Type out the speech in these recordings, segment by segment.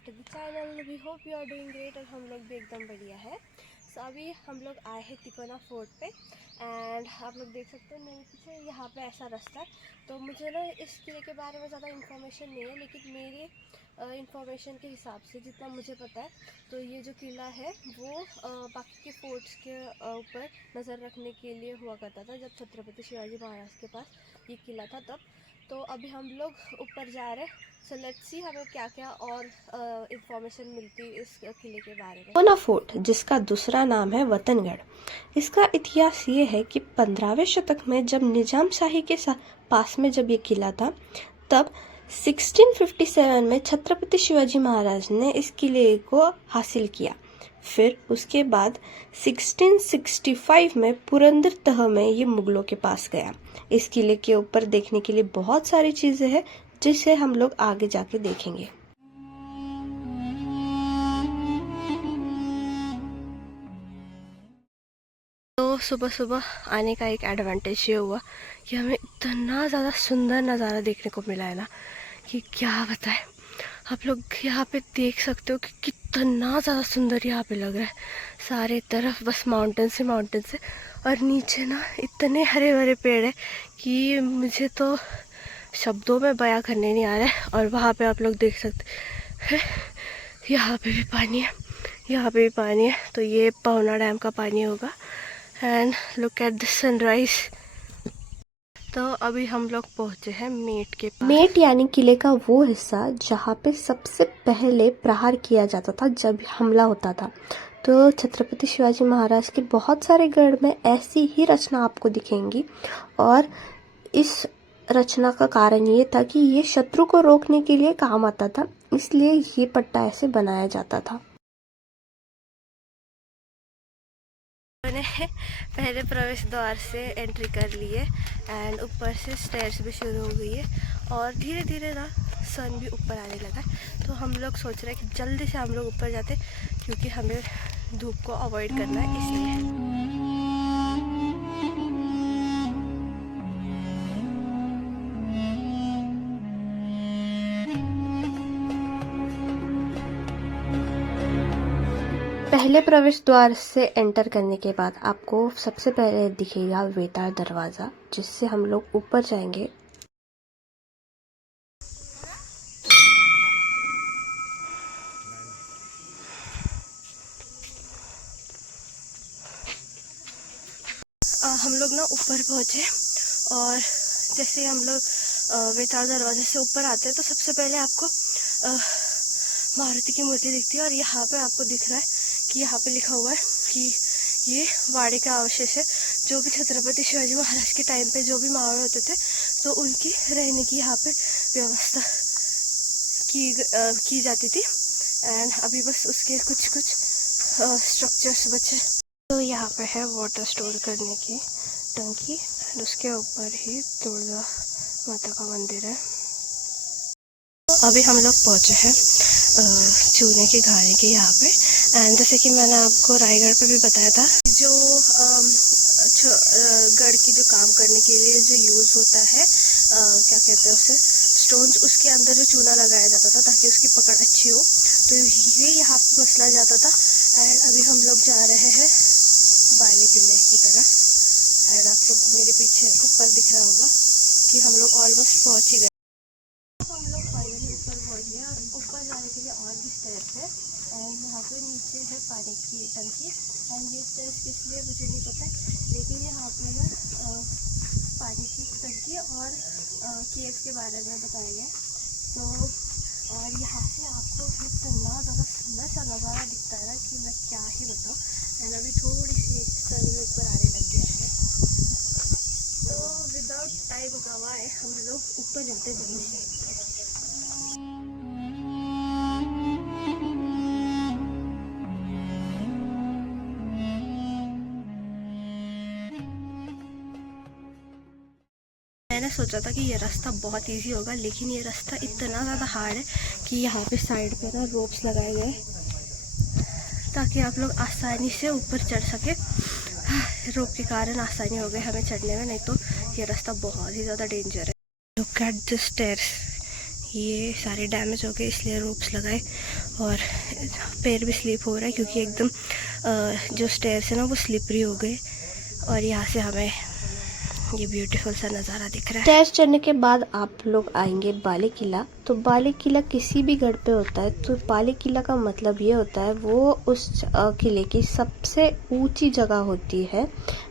Back to the channel. We hope you are doing great और हम लोग भी एकदम बढ़िया है। सो अभी हम लोग आए हैं तिकोना फोर्ट पे एंड आप लोग देख सकते हैं मेरे पीछे यहाँ पे ऐसा रास्ता है। तो मुझे ना इस किले के बारे में ज़्यादा इन्फॉर्मेशन नहीं है, लेकिन मेरे इन्फॉर्मेशन के हिसाब से जितना मुझे पता है तो ये जो किला है वो बाकी के फोर्ट्स के ऊपर नज़र रखने के लिए हुआ करता था जब छत्रपति शिवाजी महाराज के पास ये किला था तब। तो अभी हम लोग ऊपर जा रहे हैं। सो लेट्स सी हमें क्या क्या और इंफॉर्मेशन मिलती है इस किले के बारे में। तिकोना फोर्ट, जिसका दूसरा नाम है वतनगढ़, इसका इतिहास ये है कि 15वें शतक में जब निजाम शाही के पास में जब ये किला था, तब 1657 में छत्रपति शिवाजी महाराज ने इस किले को हासिल किया। फिर उसके बाद 1665 में पुरंदर तह में ये मुगलों के पास गया। इस किले के ऊपर देखने के लिए बहुत सारी चीजें हैं जिसे हम लोग आगे जाके देखेंगे। तो सुबह सुबह आने का एक एडवांटेज ये हुआ कि हमें इतना ज़्यादा सुंदर नज़ारा देखने को मिला है ना कि क्या बताएं। आप लोग यहाँ पे देख सकते हो कि कितना ज़्यादा सुंदर यहाँ पे लग रहा है। सारे तरफ बस माउंटेन से और नीचे ना इतने हरे भरे पेड़ है कि मुझे तो शब्दों में बयां करने नहीं आ रहा है। और वहाँ पे आप लोग देख सकते हैं यहाँ पे भी पानी है, यहाँ पे भी पानी है। तो ये पहुना डैम का पानी होगा। And look at the sunrise. तो अभी हम लोग पहुँचे हैं मेट के पास। मेट यानी किले का वो हिस्सा जहाँ पे सबसे पहले प्रहार किया जाता था जब हमला होता था। तो छत्रपति शिवाजी महाराज के बहुत सारे गढ़ में ऐसी ही रचना आपको दिखेंगी और इस रचना का कारण ये था कि ये शत्रु को रोकने के लिए काम आता था, इसलिए ये पट्टा ऐसे बनाया जाता था। मैंने पहले प्रवेश द्वार से एंट्री कर ली है एंड ऊपर से स्टेयर्स भी शुरू हो गई है और धीरे धीरे ना सन भी ऊपर आने लगा। तो हम लोग सोच रहे हैं कि जल्दी से हम लोग ऊपर जाते क्योंकि हमें धूप को अवॉइड करना है इसलिए। पहले प्रवेश द्वार से एंटर करने के बाद आपको सबसे पहले दिखेगा वेताल दरवाज़ा, जिससे हम लोग ऊपर जाएंगे। हम लोग ना ऊपर पहुँचे और जैसे हम लोग वेताल दरवाजे से ऊपर आते हैं तो सबसे पहले आपको मारुति की मूर्ति दिखती है और यहाँ पे आपको दिख रहा है कि यहाँ पे लिखा हुआ है कि ये वाड़े का अवशेष है। जो भी छत्रपति शिवाजी महाराज के टाइम पे जो भी मावड़ होते थे तो उनकी रहने की यहाँ पे व्यवस्था की जाती थी। एंड अभी बस उसके कुछ स्ट्रक्चर्स बचे। तो यहाँ पे है वाटर स्टोर करने की टंकी, उसके ऊपर ही दुर्गा माता का मंदिर है। तो अभी हम लोग पहुँचे हैं चूने की घाणी के यहाँ पे। एंड जैसे कि मैंने आपको रायगढ़ पे भी बताया था, जो गढ़ की जो काम करने के लिए जो यूज़ होता है क्या कहते हैं उसे, स्टोन्स, उसके अंदर जो चूना लगाया जाता था ताकि उसकी पकड़ अच्छी हो। तो ये यहाँ पे मसला जाता था। एंड अभी हम लोग जा रहे हैं बाले किले की तरफ। एंड आप लोग मेरे पीछे ऊपर दिख रहा होगा कि हम लोग ऑलमोस्ट पहुँच ही गए। हम लोग फाइनली ऊपर पहुँच गए और ऊपर जाने के लिए और भी स्टेयर्स है। एंड यहाँ पे नीचे है पानी की टंकी। एंड ये स्टेयर्स किस लिए मुझे नहीं पता है, लेकिन यहाँ पे ना पानी की टंकी और केव्स के बारे में बताया गया। तो और यहाँ से आपको इतना ज़्यादा सुंदर सा नज़ारा दिखता है ना कि मैं क्या ही बताऊँ। एंड अभी थोड़ी सी सन भी ऊपर आने लग गया है। तो विदाउट टाइम गवाए हम लोग ऊपर जाते जाएंगे। मैंने सोचा था कि ये रास्ता बहुत इजी होगा, लेकिन ये रास्ता इतना ज़्यादा हार्ड है कि यहाँ पे साइड पर ना रोप्स लगाए गए ताकि आप लोग आसानी से ऊपर चढ़ सके। रोप के कारण आसानी हो गई हमें चढ़ने में, नहीं तो ये रास्ता बहुत ही ज़्यादा डेंजर है। लुक एट द स्टेयर्स, ये सारे डैमेज हो गए, इसलिए रोप्स लगाए। और पैर भी स्लिप हो रहा है क्योंकि एकदम जो स्टेयर्स है ना वो स्लिपरी हो गए। और यहाँ से हमें ये ब्यूटीफुल सा नज़ारा दिख रहा है। स्टेयर्स चढ़ने के बाद आप लोग आएंगे बाले किला। तो बाले किला किसी भी गढ़ पे होता है, तो बाले किला का मतलब ये होता है वो उस किले की सबसे ऊंची जगह होती है।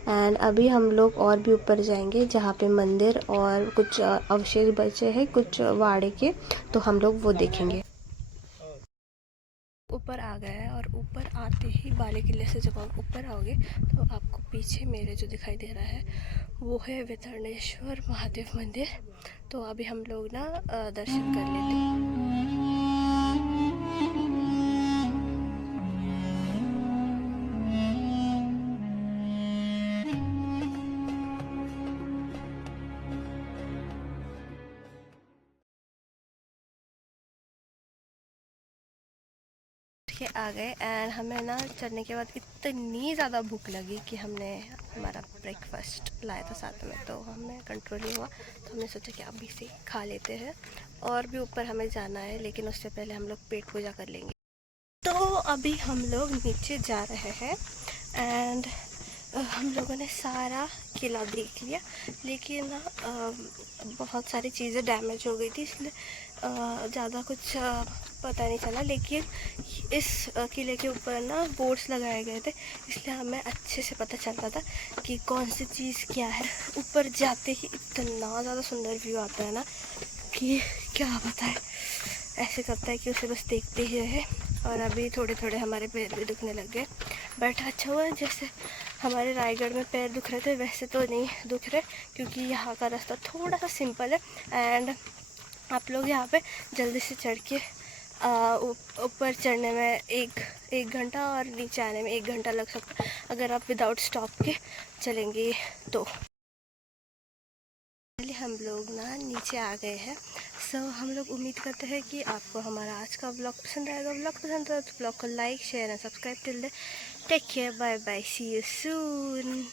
एंड अभी हम लोग और भी ऊपर जाएंगे जहाँ पे मंदिर और कुछ अवशेष बचे हैं कुछ वाड़े के, तो हम लोग वो देखेंगे। ऊपर आ गया है और ऊपर आते ही बाले किले से जब आप ऊपर आओगे तो आपको पीछे मेरे जो दिखाई दे रहा है वो है वितरणेश्वर महादेव मंदिर। तो अभी हम लोग ना दर्शन कर लेते हैं। के आ गए एंड हमें ना चढ़ने के बाद इतनी ज़्यादा भूख लगी कि हमने हमारा ब्रेकफास्ट लाया था साथ में, तो हमें कंट्रोल नहीं हुआ। तो हमने सोचा कि अभी से खा लेते हैं। और भी ऊपर हमें जाना है, लेकिन उससे पहले हम लोग पेट पूजा कर लेंगे। तो अभी हम लोग नीचे जा रहे हैं एंड हम लोगों ने सारा किला देख लिया, लेकिन बहुत सारी चीज़ें डैमेज हो गई थी, इसलिए ज़्यादा कुछ पता नहीं चला। लेकिन इस किले के ऊपर ना बोर्ड्स लगाए गए थे, इसलिए हमें अच्छे से पता चलता था कि कौन सी चीज़ क्या है। ऊपर जाते ही इतना ज़्यादा सुंदर व्यू आता है ना कि क्या बताए, ऐसे करता है कि उसे बस देखते ही रहे। और अभी थोड़े थोड़े हमारे पैर भी दुखने लग गए, बट अच्छा हुआ जैसे हमारे रायगढ़ में पैर दुख रहे थे वैसे तो नहीं दुख रहे, क्योंकि यहाँ का रास्ता थोड़ा सा सिंपल है। एंड आप लोग यहाँ पे जल्दी से चढ़ के ऊपर चढ़ने में एक घंटा और नीचे आने में 1 घंटा लग सकता है अगर आप विदाउट स्टॉप के चलेंगे तो। पहले हम लोग ना नीचे आ गए हैं। हम लोग उम्मीद करते हैं कि आपको हमारा आज का व्लॉग पसंद आएगा। व्लॉग पसंद आए तो व्लॉग को like share and subscribe till then take care, bye bye, see you soon.